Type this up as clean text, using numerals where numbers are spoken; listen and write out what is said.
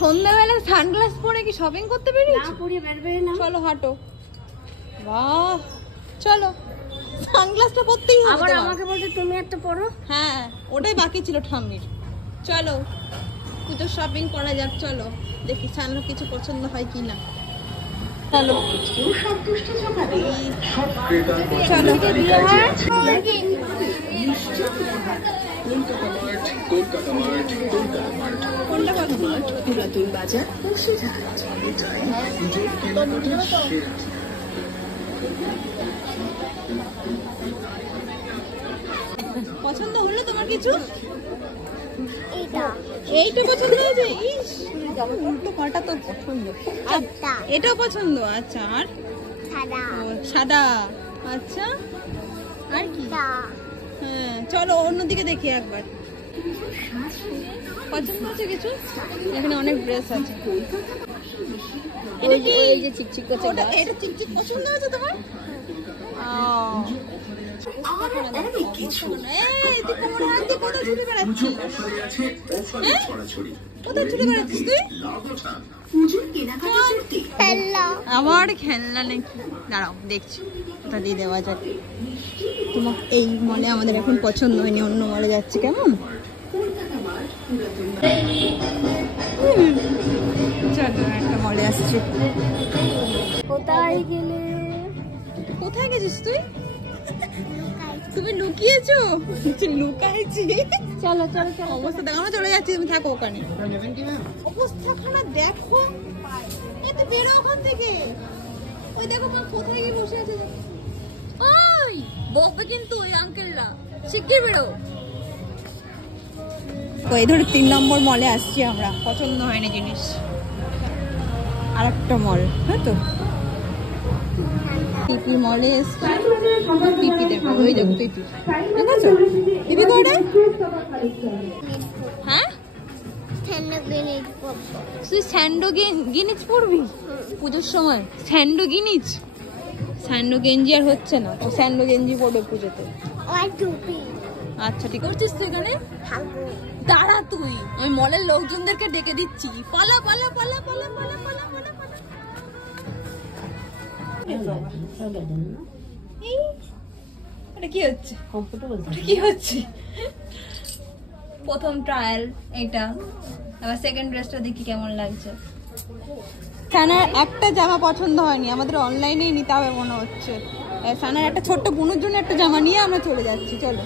সন্ধ্যাবেলা সানগ্লাস পরে কি শপিং করতে বেরিয়েছো? চলো হাঁটো। বাহ, চলো সানগ্লাসটা পরতেই হবে। আবার আমাকে বলতে তুমি একটা পরো। হ্যাঁ, ওটাই বাকি ছিল ঠাম্মির। চলো পুজো শপিং করা যাক। চলো দেখি সানগ্লাস কিছু পছন্দ হয় কিনা। চলো চলো। কোনটা পুরাতন বাজার পছন্দ হলো তোমার কিছু? এইটা পছন্দ হয়েছে? ইস, কটা তো পছন্দ। এটাও পছন্দ? আচ্ছা, আর সাদা? আচ্ছা, আর কি? হ্যাঁ, চলো অন্যদিকে দেখি একবার। পছন্দ হচ্ছে কিছু? এখানে অনেক ড্রেস আছে। এটা কি? এই যে চিকচিক করছে, এটা চিকচিক পছন্দ হয়েছে তোমার? আবার খেলনা নাকি? দাঁড়াও দেখছি, ওটা দিয়ে দেওয়া যাক। তোমার এই মলে আমাদের এখন পছন্দ হয়নি, অন্য মলে যাচ্ছে। কেমন? চলো একটা মলে আসছে। কোথায় গেলে? কোথায় গেছিস তুই? তুমি লুকিয়েছো? লুকাইছি। চলো চলো চলো। অবস্থা দেখো, আমরা চলে যাচ্ছি, তুমি থাকো ওখানে। অবস্থাখানা দেখো, এতে বেরো ওখান থেকে। ওই দেখো মা কোথায় গিয়ে বসে আছে। ওই বকবে কিন্তু ওই আঙ্কেলরা, শিগগির বেরো। ওই ধরে 3 নম্বর মলে আসছি আমরা, পছন্দ হয়নি জিনিস। আর একটা মল, হ্যাঁ তো পিপি মলে এসছি। পিপি দেখো, ওই দেখো পিপি, দেখেছো পিপি কোডে? হ্যাঁ, তুই স্যান্ডো গিনিজ পড়বি পুজোর সময়? স্যান্ডো গিনিজ, স্যান্ডো গেঞ্জি আর হচ্ছে না, ও স্যান্ডো গেঞ্জি পড়বে পুজোতে। আচ্ছা ঠিক করছিস তুই এখানে? দাঁড়া তুই, আমি মলের লোকজনদেরকে ডেকে দিচ্ছি। পালা পালা পালা পালা পালা পালা পালা পালা। এটা কি হচ্ছে? কি হচ্ছে? প্রথম ট্রায়াল এটা, আবার সেকেন্ড ড্রেসটা দেখি কেমন লাগছে। সানার একটা জামা পছন্দ হয়নি, আমাদের অনলাইনেই নিতে হবে মনে হচ্ছে। সানার একটা ছোট্ট বোনের জন্য একটা জামা নিয়ে আমরা চলে যাচ্ছি। চলো।